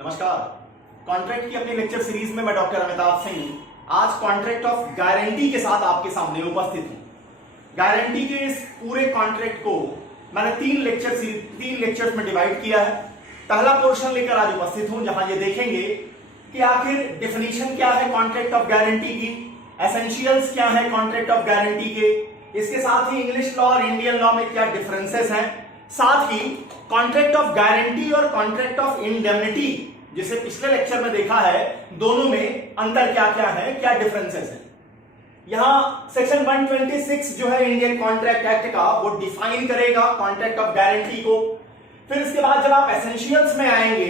नमस्कार। कॉन्ट्रैक्ट की अपनी लेक्चर सीरीज में मैं डॉक्टर अमिताभ सिंह आज कॉन्ट्रैक्ट ऑफ गारंटी के साथ आपके सामने उपस्थित हूं। गारंटी के इस पूरे कॉन्ट्रैक्ट को मैंने तीन लेक्चर्स में डिवाइड किया है। पहला पोर्शन लेकर आज उपस्थित हूं जहां ये देखेंगे कि आखिर डेफिनेशन क्या है कॉन्ट्रैक्ट ऑफ गारंटी की, एसेंशियल्स क्या है कॉन्ट्रैक्ट ऑफ गारंटी के, इसके साथ ही इंग्लिश लॉ और इंडियन लॉ में क्या डिफरेंसेस हैं, साथ ही कॉन्ट्रैक्ट ऑफ गारंटी और कॉन्ट्रैक्ट ऑफ इंडेमनिटी जिसे पिछले लेक्चर में देखा है, दोनों में अंतर क्या क्या है, क्या डिफरेंसेस हैं। यहां सेक्शन 126 जो है इंडियन कॉन्ट्रैक्ट एक्ट का, वो डिफाइन करेगा कॉन्ट्रैक्ट ऑफ गारंटी को। फिर इसके बाद जब आप एसेंशियल्स में आएंगे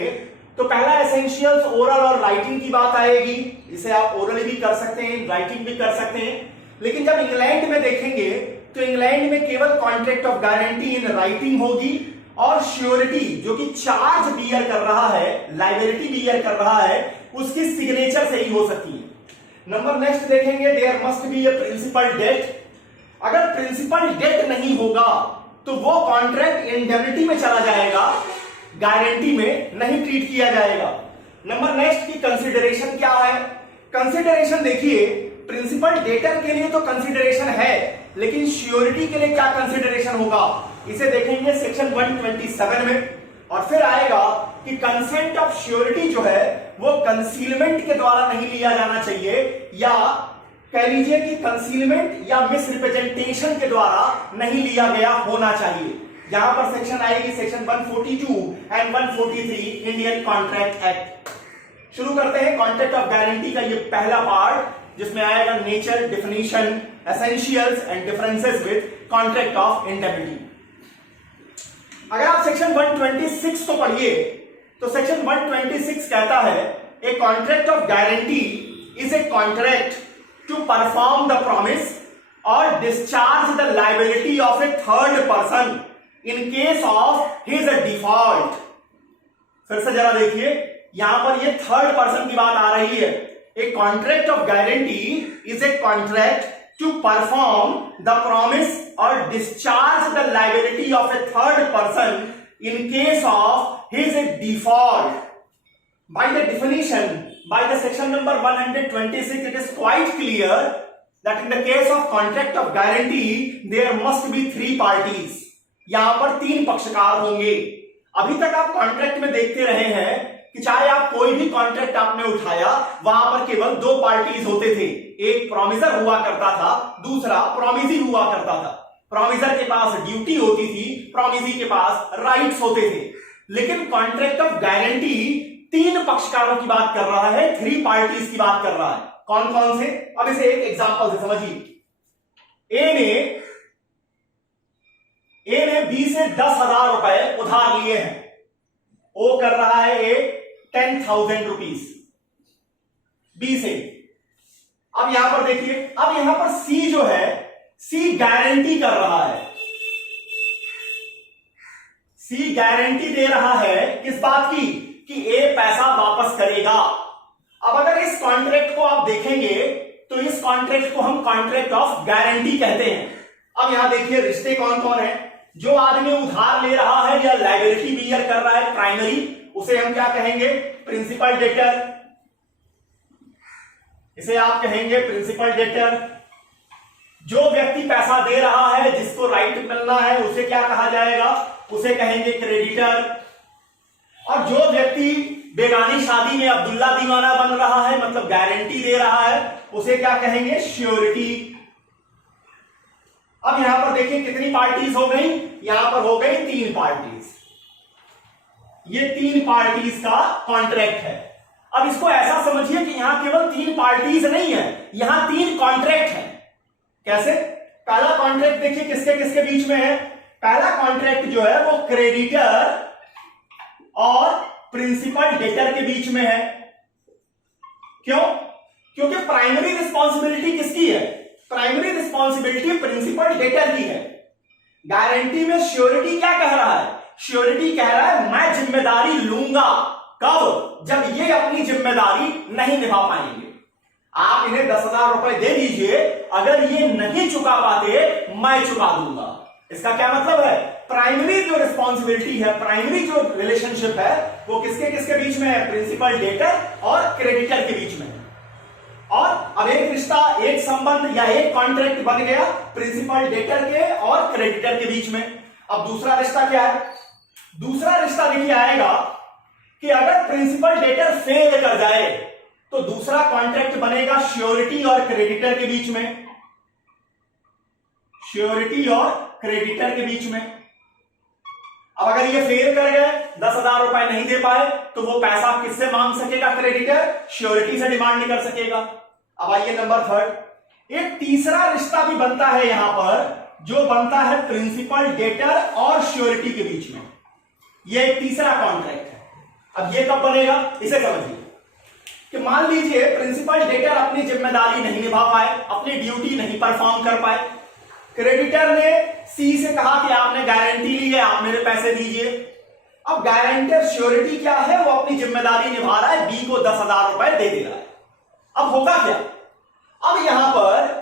तो पहला एसेंशियल्स ओरल और राइटिंग की बात आएगी। इसे आप ओरली भी कर सकते हैं, राइटिंग भी कर सकते हैं। लेकिन जब इंग्लैंड में देखेंगे तो इंग्लैंड में केवल contract of guarantee in writing होगी और श्योरिटी जो कि चार्ज बियर कर रहा है, लायबिलिटी बियर कर रहा है, उसकी सिग्नेचर से ही हो सकती है। नंबर नेक्स्ट देखेंगे, there must be a principal debt. अगर प्रिंसिपल डेट नहीं होगा तो वो कॉन्ट्रैक्ट इंडेमनिटी में चला जाएगा, गारंटी में नहीं ट्रीट किया जाएगा। नंबर नेक्स्ट की कंसिडरेशन क्या है। कंसिडरेशन देखिए, प्रिंसिपल डेटर के लिए तो कंसिडरेशन है, लेकिन श्योरिटी के लिए क्या कंसिडरेशन होगा इसे देखेंगे सेक्शन 127 में। और फिर आएगा कि कंसेंट ऑफ श्योरिटी जो है वो कंसीलमेंट के द्वारा नहीं लिया जाना चाहिए, या कह लीजिए कि कंसीलमेंट या मिसरिप्रेजेंटेशन के द्वारा नहीं लिया गया होना चाहिए। यहां पर सेक्शन आएगी section 142 and 143 Indian contract act. शुरू करते हैं कॉन्ट्रैक्ट ऑफ गारंटी का ये पहला पार्ट, जिसमें आएगा nature, definition, essentials and differences with contract of indemnity. अगर आप सेक्शन 126 को पढ़िए तो सेक्शन 126 कहता है a contract of guarantee is a contract to perform the promise or discharge the liability of a third person in case of his default. फिर से जरा देखिए, यहां पर ये थर्ड पर्सन की बात आ रही है। A contract of guarantee is a contract to perform the promise or discharge the liability of a third person in case of his default. By the definition, by the section number 126, it is quite clear that in the case of contract of guarantee, there must be three parties. यहां पर तीन पक्षकार होंगे। अभी तक आप contract में देखते रहे हैं कि चाहे आप कोई भी कॉन्ट्रैक्ट आपने उठाया, वहां पर केवल दो पार्टीज होते थे। एक प्रोमिसर हुआ करता था, दूसरा प्रोमिसी हुआ करता था। प्रोमिसर के पास ड्यूटी होती थी, प्रोमिसी के पास राइट्स होते थे। लेकिन कॉन्ट्रैक्ट ऑफ गारंटी तीन पक्षकारों की बात कर रहा है, थ्री पार्टीज की बात कर रहा है। कौन कौन से, अब इसे एक एग्जांपल से समझिए। ए ने बी से 10,000 रुपए उधार लिए हैं। ओ कर रहा है 10,000 रुपीज बी से। अब यहां पर देखिए, अब यहां पर सी जो है, सी गारंटी कर रहा है। सी गारंटी दे रहा है किस बात की, कि ए पैसा वापस करेगा। अब अगर इस कॉन्ट्रैक्ट को आप देखेंगे तो इस कॉन्ट्रैक्ट को हम कॉन्ट्रैक्ट ऑफ गारंटी कहते हैं। अब यहां देखिए रिश्ते कौन कौन है। जो आदमी उधार ले रहा है या लायबिलिटी बियर कर रहा है प्राइमरी, उसे हम क्या कहेंगे, प्रिंसिपल डेटर। इसे आप कहेंगे प्रिंसिपल डेटर। जो व्यक्ति पैसा दे रहा है, जिसको राइट मिलना है, उसे क्या कहा जाएगा, उसे कहेंगे क्रेडिटर। और जो व्यक्ति बेगानी शादी में अब्दुल्ला दीवाना बन रहा है, मतलब गारंटी दे रहा है, उसे क्या कहेंगे, श्योरिटी। अब यहां पर देखिए कितनी पार्टीज हो गई, यहां पर हो गई तीन पार्टीज। ये तीन पार्टीज का कॉन्ट्रैक्ट है। अब इसको ऐसा समझिए कि यहां केवल तीन पार्टीज नहीं है, यहां तीन कॉन्ट्रैक्ट है। कैसे, पहला कॉन्ट्रैक्ट देखिए किसके किसके बीच में है। पहला कॉन्ट्रैक्ट जो है वो क्रेडिटर और प्रिंसिपल डेटर के बीच में है। क्यों, क्योंकि प्राइमरी रिस्पॉन्सिबिलिटी किसकी है, प्राइमरी रिस्पॉन्सिबिलिटी प्रिंसिपल डेटर की है। गारंटी में श्योरिटी क्या कह रहा है, श्योरिटी कह रहा है मैं जिम्मेदारी लूंगा। कब, जब ये अपनी जिम्मेदारी नहीं निभा पाएंगे। आप इन्हें 10,000 रुपए दे दीजिए, अगर ये नहीं चुका पाते मैं चुका दूंगा। इसका क्या मतलब है, प्राइमरी जो रिस्पॉन्सिबिलिटी है, प्राइमरी जो रिलेशनशिप है, वो किसके किसके बीच में है? प्रिंसिपल डेटर और क्रेडिटर के बीच में है। और अब एक रिश्ता, एक संबंध या एक कॉन्ट्रैक्ट बन गया प्रिंसिपल डेटर के और क्रेडिटर के बीच में। अब दूसरा रिश्ता क्या है? दूसरा रिश्ता देखिए आएगा कि अगर प्रिंसिपल डेटर फेल कर जाए तो दूसरा कॉन्ट्रैक्ट बनेगा श्योरिटी और क्रेडिटर के बीच में, श्योरिटी और क्रेडिटर के बीच में। अब अगर ये फेल कर गए, 10,000 रुपए नहीं दे पाए, तो वो पैसा किससे मांग सकेगा? क्रेडिटर, श्योरिटी से डिमांड नहीं कर सकेगा। अब आइए नंबर थर्ड, एक तीसरा रिश्ता भी बनता है यहां पर, जो बनता है प्रिंसिपल डेटर और श्योरिटी के बीच में। ये एक तीसरा कॉन्ट्रैक्ट है। अब ये कब बनेगा? इसे समझिए कि मान लीजिए प्रिंसिपल डेटर अपनी जिम्मेदारी नहीं निभा पाए, अपनी ड्यूटी नहीं परफॉर्म कर पाए। क्रेडिटर ने सी से कहा कि आपने गारंटी ली है, आप मेरे पैसे दीजिए। अब गारंटर श्योरिटी क्या है? वो अपनी जिम्मेदारी निभा रहा है, बी को 10,000 रुपए दे दे रहा है। अब होगा क्या? अब यहां पर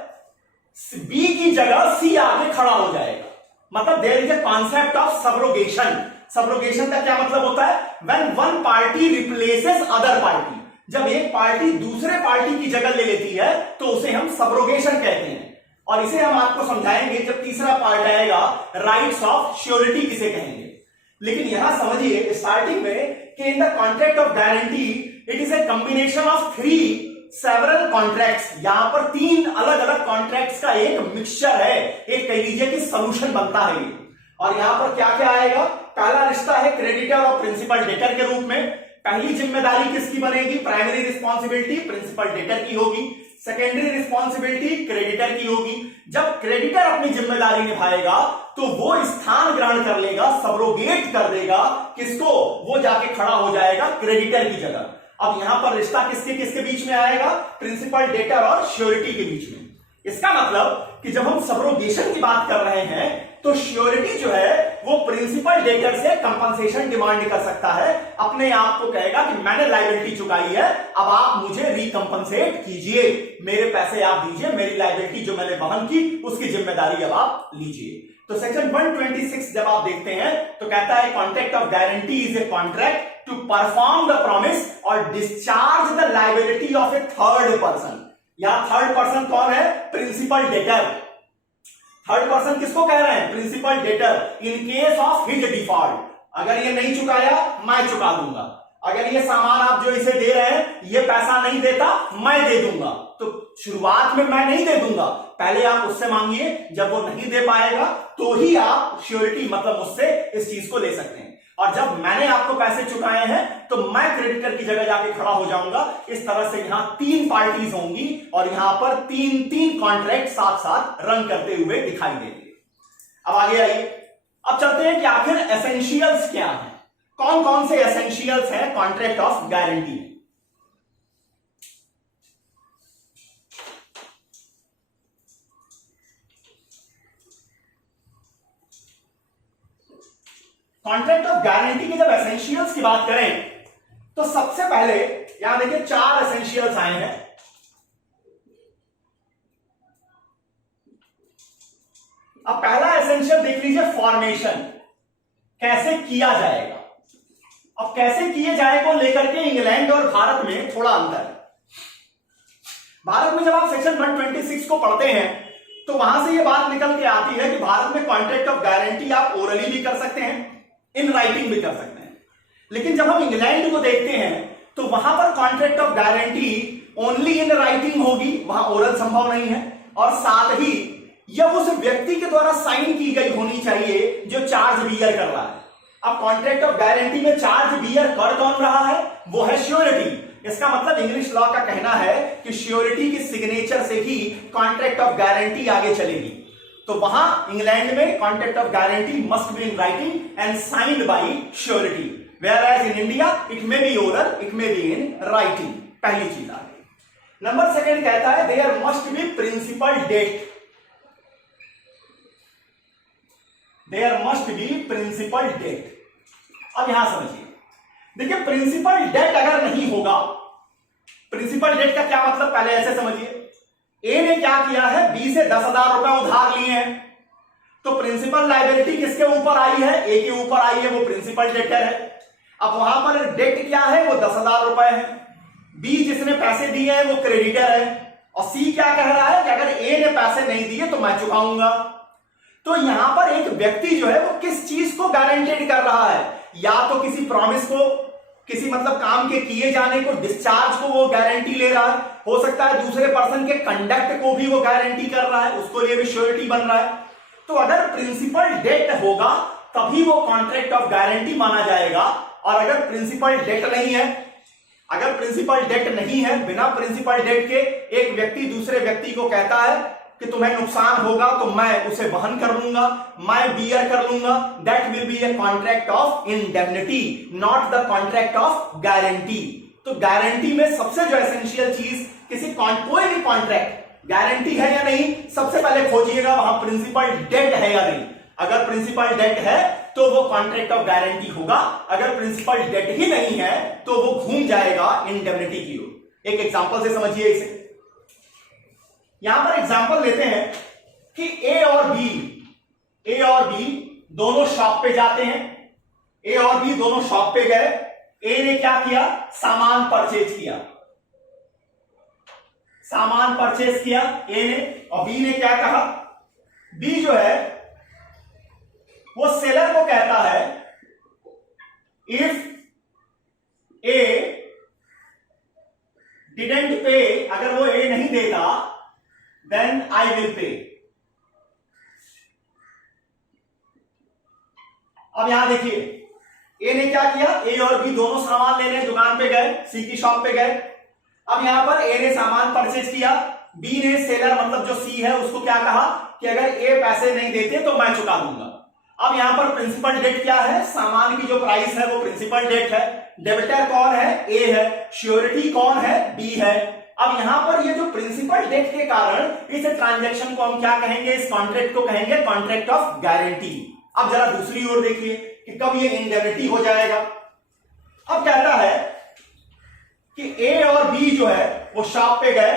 बी की जगह सी आके खड़ा हो जाएगा। मतलब there is a concept of subrogation. Subrogation का क्या मतलब होता है? When one party replaces other party. जब एक पार्टी दूसरे पार्टी की जगह ले लेती है तो उसे हम सबरोगेशन कहते हैं। और इसे हम आपको समझाएंगे जब तीसरा पार्ट आएगा, राइट्स ऑफ श्योरिटी किसे कहेंगे। लेकिन यहां समझिए स्टार्टिंग में कि in the contract of guarantee it is a combination of 3 several contracts. यहां पर 3 अलग अलग कॉन्ट्रैक्ट्स का एक मिक्सचर है, एक कह लीजिए कि सॉल्यूशन बनता है। और यहां पर क्या क्या आएगा? पहला रिश्ता है क्रेडिटर और प्रिंसिपल डेटर के रूप में। पहली जिम्मेदारी किसकी बनेगी? प्राइमरी रिस्पॉन्सिबिलिटी प्रिंसिपल डेटर की होगी, सेकेंडरी रिस्पॉन्सिबिलिटी क्रेडिटर की होगी। जब क्रेडिटर अपनी जिम्मेदारी निभाएगा तो वो स्थान ग्रहण कर लेगा, सबरोगेट कर देगा किसको? वो जाके खड़ा हो जाएगा क्रेडिटर की जगह। अब यहां पर रिश्ता किसके किसके बीच में आएगा? प्रिंसिपल डेटर और श्योरिटी के बीच में। इसका मतलब कि जब हम सबरोगेशन की बात कर रहे हैं तो श्योरिटी जो है वो प्रिंसिपल डेटर से कंपनसेशन डिमांड कर सकता है, अपने आप को कहेगा कि मैंने लायबिलिटी चुकाई है, अब आप मुझे रिकंपनसेट कीजिए, मेरे पैसे आप दीजिए, मेरी लायबिलिटी जो मैंने वहन की उसकी जिम्मेदारी अब आप लीजिए। तो सेक्शन 126 जब आप देखते हैं तो कहता है contract of guarantee is a contract to perform the promise or discharge the liability of a third person. यहां थर्ड पर्सन कौन है? Principal debtor. थर्ड पर्सन किसको कह रहे हैं? Principal debtor. In case of his default, अगर ये नहीं चुकाया मैं चुका दूंगा, अगर ये सामान आप जो इसे दे रहे हैं ये पैसा नहीं देता मैं दे दूंगा। तो शुरुआत में मैं नहीं दे दूंगा, पहले आप उससे मांगिए, जब वो नहीं दे पाएगा तो ही आप श्योरिटी मतलब उससे इस चीज को ले सकते हैं। और जब मैंने आपको पैसे चुकाए हैं तो मैं क्रेडिटर की जगह जाके खड़ा हो जाऊंगा। इस तरह से यहां 3 पार्टीज होंगी और यहां पर 3 कॉन्ट्रैक्ट साथ साथ रन करते हुए दिखाई देंगे। अब आगे आइए, अब चलते हैं कि आखिर एसेंशियल्स क्या हैं, कौन कौन से एसेंशियल्स हैं कॉन्ट्रैक्ट ऑफ गारंटी में। कॉन्ट्रैक्ट ऑफ गारंटी के जब एसेंशियल्स की बात करें तो सबसे पहले यहां देखिए 4 एसेंशियल्स आए हैं। अब पहला एसेंशियल देख लीजिए, फॉर्मेशन, कैसे किया जाएगा। अब कैसे किए जाए को लेकर के इंग्लैंड और भारत में थोड़ा अंतर है। भारत में जब आप सेक्शन 126 को पढ़ते हैं तो वहां से यह बात निकल के आती है कि भारत में कॉन्ट्रैक्ट ऑफ गारंटी आप ओरली भी कर सकते हैं, इन राइटिंग भी कर सकते हैं। लेकिन जब हम इंग्लैंड को देखते हैं तो वहां पर contract of guarantee only in writing होगी, वहां ओरल संभव नहीं है। और साथ ही यह उस व्यक्ति के द्वारा साइन की गई होनी चाहिए जो चार्ज बियर कर रहा है। अब कॉन्ट्रैक्ट ऑफ गारंटी में चार्ज बियर कर कौन रहा है? वो है श्योरिटी। इसका मतलब इंग्लिश लॉ का कहना है कि श्योरिटी की सिग्नेचर से ही कॉन्ट्रैक्ट ऑफ गारंटी आगे चलेगी। तो वहां इंग्लैंड में contract of guarantee must be in writing and signed by surety, whereas in India it may be oral, it may be in writing। पहली चीज आ गई। नंबर सेकंड कहता है there must be principal debt, there must be principal debt। अब यहां समझिए, देखिए principal debt अगर नहीं होगा, प्रिंसिपल डेट का क्या मतलब पहले ऐसे समझिए। ए ने क्या किया है? बी से 10,000 रुपए उधार लिए हैं। तो प्रिंसिपल लायबिलिटी किसके ऊपर आई है? ए के ऊपर आई है, वो प्रिंसिपल डेटर है। अब वहां पर डेट क्या है? वो 10,000 रुपए है। बी जिसने पैसे दिए हैं वो क्रेडिटर है, और सी क्या कह रहा है कि अगर ए ने पैसे नहीं दिए तो मैं चुकाऊंगा। तो यहां पर एक व्यक्ति जो है वो किस चीज को गारंटेड कर रहा है? या तो किसी प्रॉमिस को, किसी मतलब काम के किए जाने को, डिस्चार्ज को वो गारंटी ले रहा है। हो सकता है दूसरे पर्सन के कंडक्ट को भी वो गारंटी कर रहा है, उसको लिए भी श्योरिटी बन रहा है। तो अगर प्रिंसिपल डेट होगा तभी वो कॉन्ट्रैक्ट ऑफ गारंटी माना जाएगा। और अगर प्रिंसिपल डेट नहीं है, अगर प्रिंसिपल डेट नहीं है, बिना प्रिंसिपल डेट के एक व्यक्ति दूसरे व्यक्ति को कहता है कि तुम्हें नुकसान होगा तो मैं उसे वहन कर लूंगा, मैं बियर कर लूंगा, that will be A contract of indemnity, not the contract of guarantee. तो गारंटी में सबसे जो एसेंशियल चीज, किसी कोई भी कॉन्ट्रैक्ट गारंटी है या नहीं, सबसे पहले खोजिएगा वहां प्रिंसिपल डेट है या नहीं। अगर प्रिंसिपल डेट है तो वो कॉन्ट्रैक्ट ऑफ गारंटी होगा, अगर प्रिंसिपल डेट ही नहीं है तो वो घूम जाएगा इंडेमनिटी की ओर। एक एग्जांपल से समझिए इसे। यहां पर एग्जांपल लेते हैं कि ए और बी दोनों शॉप पे जाते हैं। ए और बी दोनों शॉप पे गए। ए ने क्या किया? सामान परचेज किया, सामान परचेज किया ए ने। और बी ने क्या कहा? बी जो है वो सेलर को कहता है इफ ए डिडंट पे, अगर वो ए नहीं देता देन आई विल पे। अब यहां देखिए ए ने क्या किया? ए और बी दोनों सामान लेने दुकान पे गए, सी की शॉप पे गए। अब यहां पर ए ने सामान परचेज किया, बी ने सेलर मतलब जो सी है उसको क्या कहा कि अगर ए पैसे नहीं देते तो मैं चुका दूंगा। अब यहां पर प्रिंसिपल डेट क्या है? सामान की जो प्राइस है वो प्रिंसिपल डेट है। डेबिटर कौन है? ए है। श्योरिटी कौन है? बी है। अब यहां पर ये जो प्रिंसिपल डेट के कारण इस ट्रांजैक्शन को हम क्या कहेंगे? इस कॉन्ट्रैक्ट को कहेंगे कॉन्ट्रैक्ट ऑफ गारंटी। अब जरा दूसरी ओर देखिए कि कब ये इंडेमनिटी हो जाएगा। अब कहता है कि ए और बी जो है वो शॉप पे गए,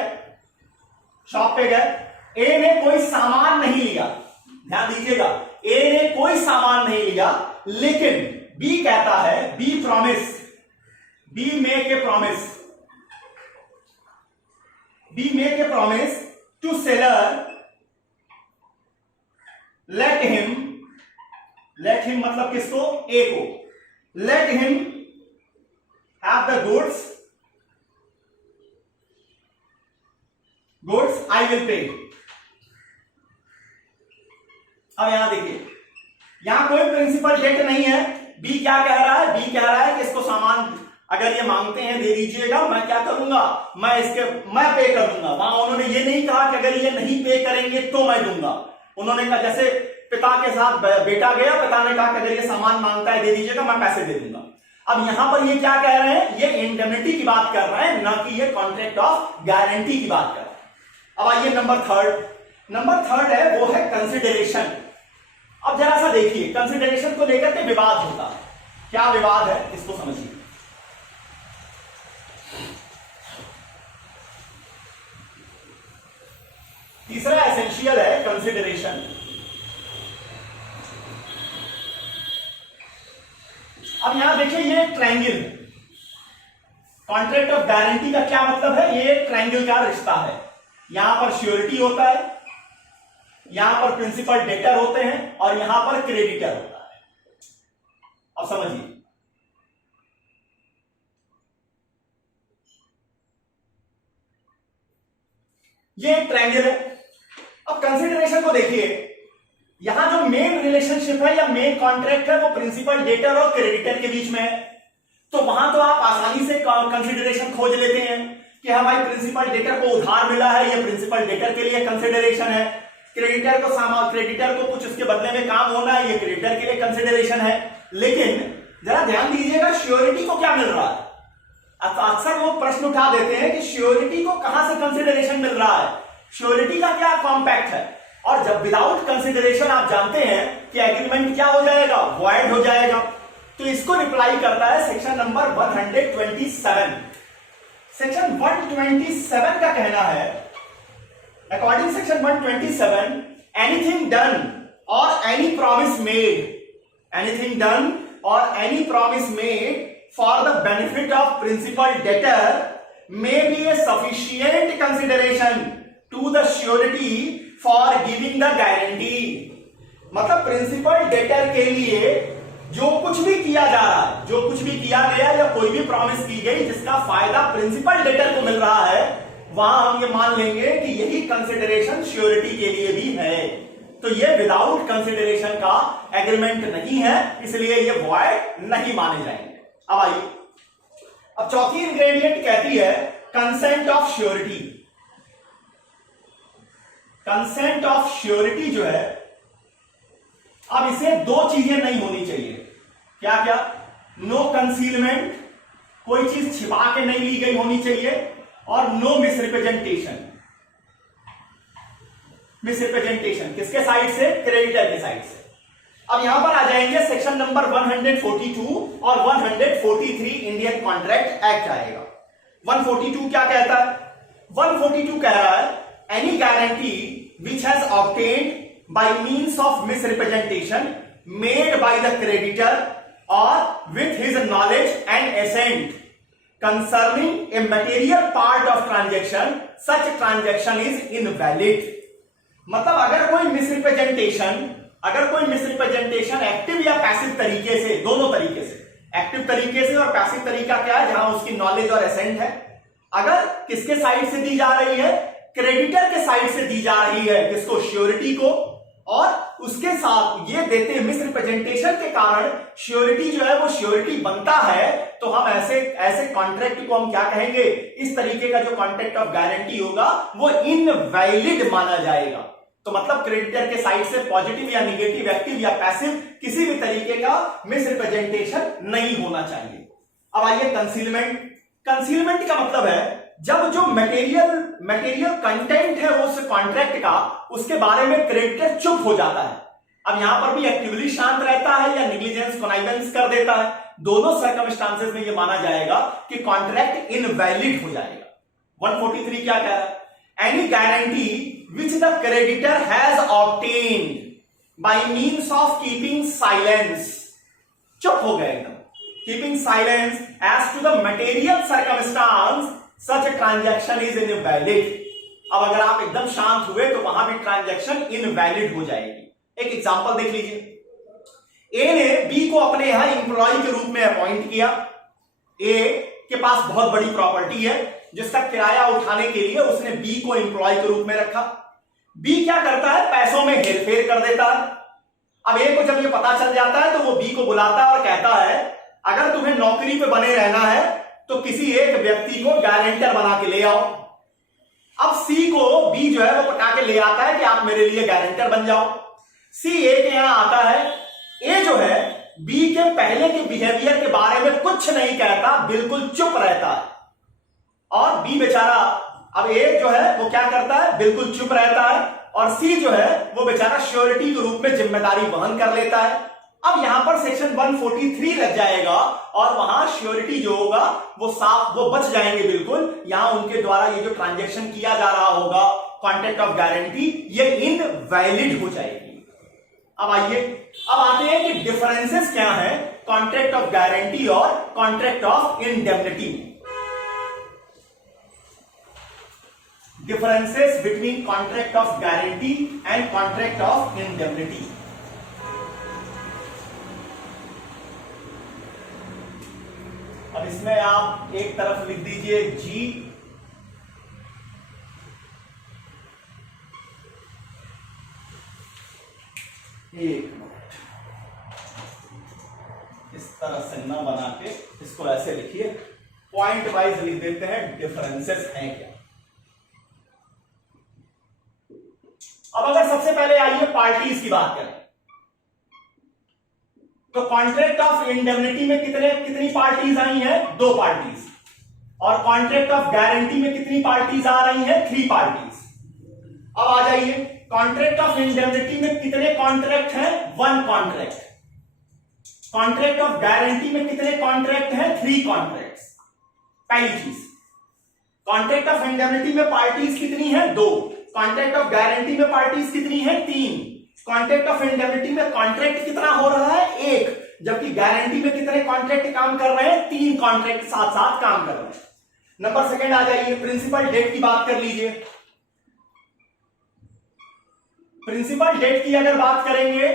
ए ने कोई सामान नहीं लिया, ध्यान दीजिएगा, ए ने कोई सामान नहीं लिया, लेकिन बी कहता है, B make a promise to seller, let him मतलब किसको? ए को। Let him have the goods I will pay. अब यहां देखिए, यहां कोई प्रिंसिपल डेट नहीं है। बी क्या कह रहा है? बी कह रहा है कि इसको सामान अगर ये मांगते हैं दे दीजिएगा, मैं क्या करूंगा? मैं पे कर दूंगा। वहां उन्होंने ये नहीं कहा कि अगर ये नहीं पे करेंगे तो मैं दूंगा। उन्होंने कहा जैसे पिता के साथ बेटा गया, पिता ने कहा कि अगर ये सामान मांगता है दे दीजिएगा, मैं पैसे दे दूंगा। अब यहां पर ये क्या कह रहे हैं? ये इंडेमनिटी की बात कर रहे हैं, ना कि ये कॉन्ट्रैक्ट ऑफ गारंटी की बात कर रहे हैं। अब आइए नंबर थर्ड है, वो है कंसिडरेशन। अब जरा सा देखिए, कंसिडरेशन को लेकर के विवाद होता है। क्या विवाद है इसको समझिए। तीसरा एसेंशियल है कंसिडरेशन। अब यहां देखिए, ये ट्रायंगल, कॉन्ट्रैक्ट ऑफ गारंटी का क्या मतलब है? ये ट्रायंगल का रिश्ता है। यहां पर श्योरिटी होता है, यहां पर प्रिंसिपल डेटर होते हैं, और यहां पर क्रेडिटर होता है। अब समझिए, ये एक ट्रायंगल है। अब कंसिडरेशन को देखिए, यहां जो मेन रिलेशनशिप है या मेन कॉन्ट्रैक्ट है वो प्रिंसिपल डेटर और क्रेडिटर के बीच में है। तो वहां तो आप आसानी से कंसिडरेशन खोज लेते हैं कि हाँ भाई, प्रिंसिपल डेटर को उधार मिला है, ये प्रिंसिपल डेटर के लिए कंसिडरेशन है। क्रेडिटर को कुछ उसके बदले में काम होना है, ये क्रेडिटर के लिए कंसिडरेशन है। लेकिन जरा ध्यान दीजिएगा, श्योरिटी को क्या मिल रहा है? अक्सर लोग प्रश्न उठा देते हैं कि श्योरिटी को कहां से कंसिडरेशन मिल रहा है, श्योरिटी का क्या कॉम्पैक्ट है। और जब विदाउट कंसिडरेशन आप जानते हैं कि एग्रीमेंट क्या हो जाएगा? वॉइड हो जाएगा। तो इसको रिप्लाई करता है सेक्शन नंबर 127। सेक्शन 127 का कहना है, according section 127, anything done or any promise made, anything done or any promise made for the benefit of principal debtor may be a sufficient consideration to the surety for giving the guarantee। मतलब principal debtor के लिए जो कुछ भी किया जा रहा है, जो कुछ भी किया गया या कोई भी प्रॉमिस की गई जिसका फायदा प्रिंसिपल डेटर को मिल रहा है, वहां हम ये मान लेंगे कि यही कंसिडरेशन श्योरिटी के लिए भी है। तो ये विदाउट कंसिडरेशन का एग्रीमेंट नहीं है, इसलिए ये वॉइड नहीं माने जाएंगे। अब आइए, अब चौथी इंग्रेडिएंट कहती है consent of surety. Consent of surety जो है, अब इसे दो चीजें नहीं होनी चाहिए। क्या क्या? नो कंसीलमेंट, कोई चीज छिपा के नहीं ली गई होनी चाहिए, और नो मिसरिप्रेजेंटेशन। मिसरिप्रेजेंटेशन किसके साइड से? क्रेडिटर के साइड से। अब यहां पर आ जाएंगे सेक्शन नंबर 142 और 143 इंडियन कॉन्ट्रैक्ट एक्ट आएगा। 142 क्या कहता है? 142 कह रहा है any guarantee which has obtained by means of misrepresentation made by the creditor or with his knowledge and assent concerning a material part of transaction, such transaction is invalid. मतलब अगर कोई मिसरिप्रेजेंटेशन एक्टिव या passive तरीके से, दोनों तरीके से, active तरीके से और पैसिव तरीका क्या है, जहां उसकी नॉलेज और एसेंट है, अगर किसके साइड से दी जा रही है? क्रेडिटर के साइड से दी जा रही है। किसको? श्योरिटी को। और उसके साथ ये देते मिसरिप्रेजेंटेशन के कारण श्योरिटी जो है वो श्योरिटी बनता है, तो हम ऐसे कॉन्ट्रैक्ट को हम क्या कहेंगे? इस तरीके का जो कॉन्ट्रैक्ट ऑफ गारंटी होगा वो इनवैलिड माना जाएगा। तो मतलब क्रेडिटर के साइड से पॉजिटिव या निगेटिव, एक्टिव या पैसिव किसी भी तरीके का मिसरिप्रेजेंटेशन नहीं होना चाहिए। अब आइए कंसीलमेंट। कंसीलमेंट का मतलब है जब जो मटेरियल कंटेंट है वो उस कॉन्ट्रैक्ट का, उसके बारे में क्रेडिटर चुप हो जाता है। अब यहां पर भी एक्टिवली शांत रहता है या नेग्लिजेंस कॉनाइवेंस कर देता है, दोनों सर्कमस्टांसेस में यह माना जाएगा कि कॉन्ट्रैक्ट इनवैलिड हो जाएगा। 143 क्या कह रहा है? Any guarantee which the creditor has obtained by means of keeping silence, चुप हो गए एकदम, keeping silence as to the material circumstance, such a transaction is invalid। अब अगर आप एकदम शांत हुए तो वहां भी ट्रांजैक्शन इनवैलिड हो जाएगी। एक एग्जांपल देख लीजिए। ए ने बी को अपने यहां इंप्लॉय के रूप में अपॉइंट किया। ए के पास बहुत बड़ी प्रॉपर्टी है जिसका किराया उठाने के लिए उसने बी को इंप्लॉय के रूप में रखा। बी क्या करता है? पैसों में हेरफेर कर देता है। अब ए को जब ये पता चल जाता है तो वो बी को बुलाता है और कहता है अगर तुम्हें नौकरी पे बने रहना है तो किसी एक व्यक्ति को गारंटर बना के ले आओ। अब सी को बी जो है वो पटा के ले आता है कि आप मेरे लिए गारंटर बन जाओ। सी ए के यहां आता है। ए जो है बी के पहले के बिहेवियर के बारे में कुछ नहीं कहता, बिल्कुल चुप रहता है। और बी बेचारा, अब ए जो है वो क्या करता है? बिल्कुल चुप रहता है। और सी जो है वो बेचारा श्योरिटी के रूप में जिम्मेदारी वहन कर लेता है। अब यहां पर सेक्शन 143 लग जाएगा और वहां श्योरिटी जो होगा वो साफ, वो बच जाएंगे बिल्कुल। यहां उनके द्वारा ये जो ट्रांजैक्शन किया जा रहा होगा कॉन्ट्रैक्ट ऑफ गारंटी, ये इनवैलिड हो जाएगी। अब आइए, अब आते हैं कि डिफरेंसेस क्या है कॉन्ट्रैक्ट ऑफ गारंटी और contract of indemnity. Differences between contract of guarantee and contract of indemnity। अब इसमें आप एक तरफ लिख दीजिए जी, एक मिनट, इस तरह से न बना के इसको ऐसे लिखिए, पॉइंट वाइज लिख देते हैं डिफरेंसेस हैं क्या। अब अगर सबसे पहले आइए पार्टीज की बात करें तो कॉन्ट्रैक्ट ऑफ इंडेमनिटी में कितनी पार्टीज आई हैं? 2 पार्टीज। और कॉन्ट्रैक्ट ऑफ गारंटी में कितनी पार्टीज आ रही हैं? 3 पार्टीज। अब आ जाइए, कॉन्ट्रैक्ट ऑफ इंडेमनिटी में कितने कॉन्ट्रैक्ट हैं? 1 कॉन्ट्रैक्ट। कॉन्ट्रैक्ट ऑफ गारंटी में कितने कॉन्ट्रैक्ट हैं? 3 कॉन्ट्रैक्ट्स। पहली चीज, कॉन्ट्रैक्ट ऑफ इंडेमनिटी में पार्टीज कितनी हैं? 2। कॉन्ट्रैक्ट ऑफ गारंटी में पार्टीज कितनी हैं? 3। कॉन्ट्रैक्ट ऑफ इंडेमनिटी में कॉन्ट्रैक्ट कितना हो रहा है? एक, जबकि गारंटी में कितने कॉन्ट्रैक्ट काम कर रहे हैं? 3 कॉन्ट्रैक्ट साथ साथ काम कर रहे हैं। नंबर सेकंड आ जाइए, प्रिंसिपल डेट की बात कर लीजिए। प्रिंसिपल डेट की अगर बात करेंगे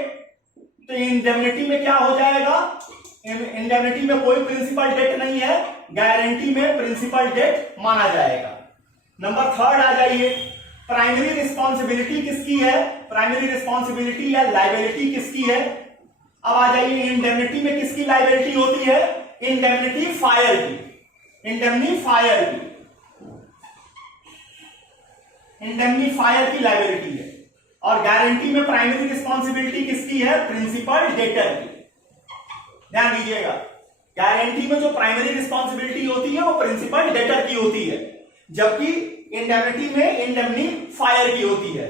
तो इंडेमनिटी में क्या हो जाएगा? इंडेमनिटी में कोई प्रिंसिपल डेट नहीं है, गारंटी में प्रिंसिपल डेट माना जाएगा। नंबर थर्ड आ जाइए, प्राइमरी रिस्पॉन्सिबिलिटी किसकी है? प्राइमरी रिस्पॉन्सिबिलिटी या लायबिलिटी किसकी है? अब आ जाइए, इंडेमनिटी में किसकी लायबिलिटी होती है? इंडेमनिटी फायर की, इंडेमनीफायर की, इंडेमनीफायर की लायबिलिटी है। और गारंटी में प्राइमरी रिस्पॉन्सिबिलिटी किसकी है? प्रिंसिपल डेटर की। ध्यान दीजिएगा, गारंटी में जो प्राइमरी रिस्पॉन्सिबिलिटी होती है वो प्रिंसिपल डेटर की होती है, जबकि इंडेमनिटी में इंडेमनीफायर की होती है।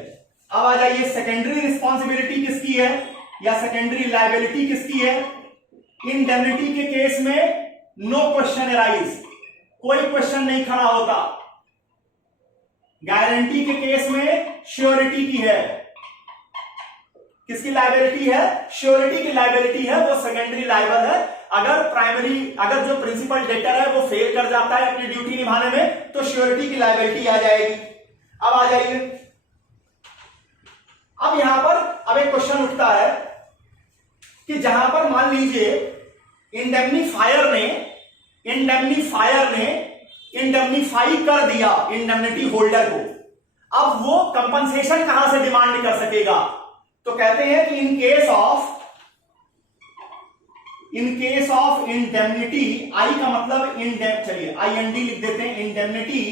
अब आ जाइए, सेकेंडरी रिस्पॉन्सिबिलिटी किसकी है या सेकेंडरी लायबिलिटी किसकी है? इंडेमनिटी के केस में नो क्वेश्चन अराइज, कोई क्वेश्चन नहीं खड़ा होता। गारंटी के केस में श्योरिटी की है। किसकी लायबिलिटी है? श्योरिटी की लायबिलिटी है, वो सेकेंडरी लायबल है। अगर जो प्रिंसिपल डेटर है वो फेल कर जाता है अपनी ड्यूटी निभाने में तो श्योरिटी की लायबिलिटी आ जाएगी। अब आ जाइए, अब यहां पर अब एक क्वेश्चन उठता है कि जहां पर मान लीजिए इंडेमनीफायर ने इंडेमनीफाई कर दिया इंडेमनिटी होल्डर को, अब वो कंपनसेशन कहां से डिमांड कर सकेगा? तो कहते हैं कि in case of indemnity, I का मतलब चलिए IND लिख देते हैं, indemnity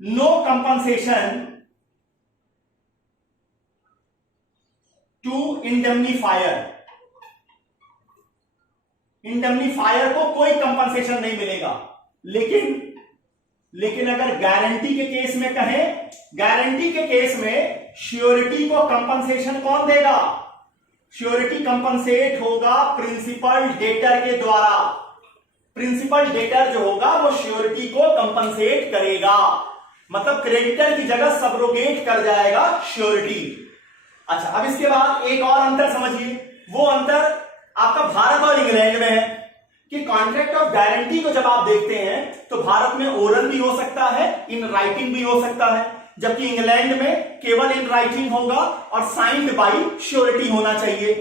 no compensation to indemnifier, indemnifier को कोई कंपनसेशन नहीं मिलेगा। लेकिन अगर गारंटी के केस में कहें, गारंटी के केस में श्योरिटी को कंपनसेशन कौन देगा? श्योरिटी कंपनसेट होगा प्रिंसिपल डेटर के द्वारा। प्रिंसिपल डेटर जो होगा वो श्योरिटी को कंपनसेट करेगा, मतलब क्रेडिटर की जगह सबरोगेट कर जाएगा श्योरिटी। अच्छा, अब इसके बाद एक और अंतर समझिए, वो अंतर आपका भारत और इंग्लैंड में है कि कॉन्ट्रैक्ट ऑफ गारंटी को जब आप देखते हैं तो भारत में ओरल भी हो सकता है, इन राइटिंग भी हो सकता है, जबकि इंग्लैंड में केवल इन राइटिंग होगा और साइंड बाई श्योरिटी होना चाहिए।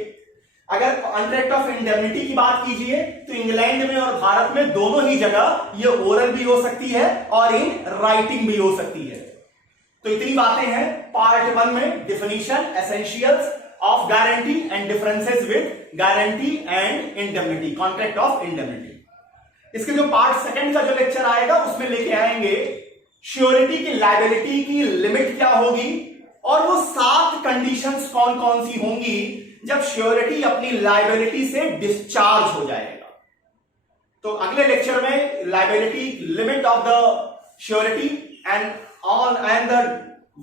अगर कॉन्ट्रैक्ट ऑफ इंडेमनिटी की बात कीजिए तो इंग्लैंड में और भारत में दोनों ही जगह ये ओरल भी हो सकती है और इन राइटिंग भी हो सकती है। तो इतनी बातें हैं पार्ट 1 में, definition, essentials of guarantee and differences with guarantee and indemnity, contract of indemnity. इसके जो पार्ट 2 का जो लेक्चर आएगा उसमें लेके आएंगे श्योरिटी की लायबिलिटी की लिमिट क्या होगी और वो 7 कंडीशंस कौन कौन सी होंगी जब श्योरिटी अपनी लायबिलिटी से डिस्चार्ज हो जाएगा। तो अगले लेक्चर में liability, limit of the surety and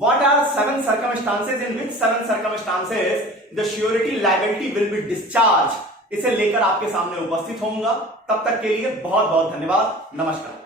what are 7 circumstances in which 7 circumstances the surety liability will be discharged, इसे लेकर आपके सामने उपस्थित होऊंगा। तब तक के लिए बहुत बहुत धन्यवाद। नमस्कार।